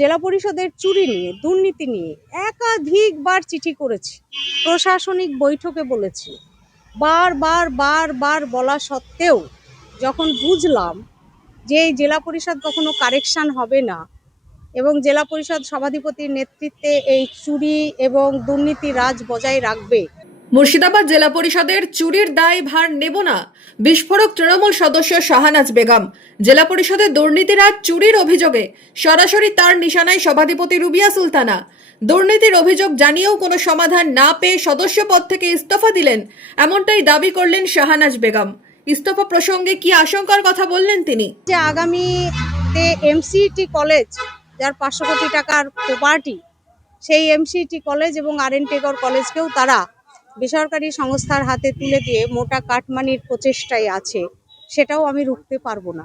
জেলা পরিষদের চুরি নিয়ে, দুর্নীতি নিয়ে একাধিকবার চিঠি করেছি, প্রশাসনিক বৈঠকে বলেছি। বার বলা সত্ত্বেও যখন বুঝলাম যে এই জেলা পরিষদ কখনো কারেকশন হবে না এবং জেলা পরিষদ সভাধিপতির নেতৃত্বে এই চুরি এবং দুর্নীতি রাজ বজায় রাখবে। মুর্শিদাবাদ জেলা পরিষদের চুরির দায় ভার নেব না, বিস্ফোরক তৃণমূল সদস্য শাহানাজ বেগম। জেলা পরিষদের দুর্নীতিরাজ চুরির অভিযোগে সরাসরি তার নিশানায় সভাধিপতি রুবিয়া সুলতানা। দুর্নীতির অভিযোগ জানিয়েও কোনো সমাধান না পেয়ে সদস্য পদ থেকে ইস্তফা দিলেন, এমনটাই দাবি করলেন শাহানাজ বেগম। ইস্তফা প্রসঙ্গে কি আশঙ্কার কথা বললেন তিনি? যে আগামীতে এমসিটি কলেজ, যার 500 কোটি টাকার প্রপার্টি, সেই এমসিটি কলেজ এবং আর.এন. টেগর কলেজকেও তারা বেসরকারি সংস্থার হাতে তুলে দিয়ে মোটা কাটমানির প্রচেষ্টায় আছে, সেটাও আমি রুখতে পারবো না।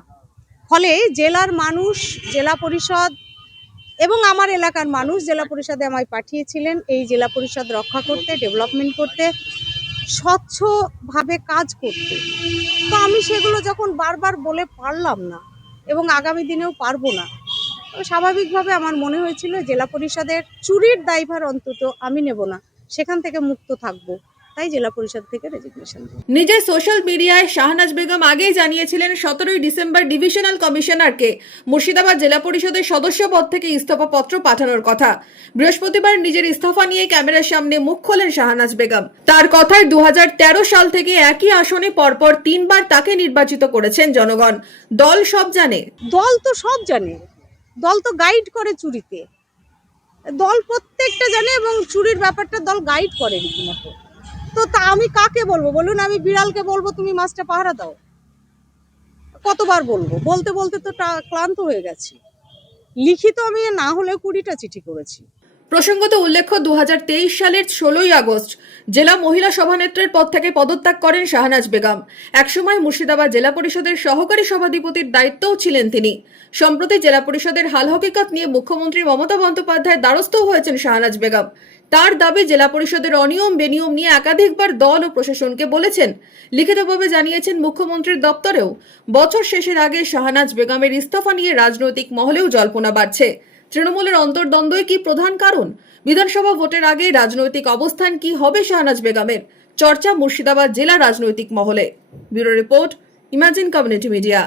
ফলে জেলার মানুষ, জেলা পরিষদ এবং আমার এলাকার মানুষ জেলা পরিষদে আমায় পাঠিয়েছিলেন এই জেলা পরিষদ রক্ষা করতে, ডেভেলপমেন্ট করতে, স্বচ্ছভাবে কাজ করতে। তো আমি সেগুলো যখন বারবার বলে পারলাম না এবং আগামী দিনেও পারবো না, তো স্বাভাবিকভাবে আমার মনে হয়েছিল জেলা পরিষদের চুরির দায়ভার অন্তত আমি নেব না, সেখান থেকে মুক্ত থাকবো, তাই জেলা পরিষদ থেকে রেজিগনেশন। নিজের সোশ্যাল মিডিয়ায় শাহনাজ বেগম আগেই জানিয়েছিলেন 17ই ডিসেম্বর ডিভিশনাল কমিশনারকে মুর্শিদাবাদ জেলা পরিষদের সদস্য পদ থেকে ইস্তফা পত্র পাঠানোর কথা। বৃহস্পতিবার নিজের ইস্তফা নিয়ে ক্যামেরার সামনে মুখ খোলেন শাহনাজ বেগম। তার কথায় 2013 সাল থেকে একই আসনে পরপর 3 বার তাকে নির্বাচিত করেছেন জনগণ। দল সব জানে। দল তো সব জানে, দল তো গাইড করে চুরিতে, দল প্রত্যেকটা জানে এবং চুরির ব্যাপারটা দল গাইড করে রীতিমতো। তো তা আমি কাকে বলবো বলুন? আমি বিড়ালকে বলবো তুমি মাছটা পাহারা দাও? কতবার বলবো? বলতে বলতে তো ক্লান্ত হয়ে গেছি। লিখিত আমি না হলে 20টা চিঠি করেছি। প্রসঙ্গত উল্লেখ্য 2023 সালের 16ই আগস্ট জেলা মহিলা সভানেত্রীর পদ থেকে পদত্যাগ করেন শাহনাজ বেগম। একসময় মুর্শিদাবাদ জেলা পরিষদের সহকারী সভাধিপতির দায়িত্বও ছিলেন তিনি। সম্প্রতি জেলা পরিষদের হাল হকিকত নিয়ে মুখ্যমন্ত্রী মমতা বন্দ্যোপাধ্যায়ের দ্বারস্থ হয়েছেন শাহনাজ বেগম। তার দাবি জেলা পরিষদের অনিয়ম বেনিয়ম নিয়ে একাধিকবার দল ও প্রশাসনকে বলেছেন, লিখিতভাবে জানিয়েছেন মুখ্যমন্ত্রীর দপ্তরেও। বছর শেষের আগে শাহনাজ বেগমের ইস্তফা নিয়ে রাজনৈতিক মহলেও জল্পনা বাড়ছে। তৃণমূলের অন্তর্দ্বন্দ্বই কি প্রধান কারণ? বিধানসভা ভোটের আগে রাজনৈতিক অবস্থান কি হবে শাহনাজ বেগমের? চর্চা মুর্শিদাবাদ জেলা রাজনৈতিক মহলে। Bureau report, imagine community media.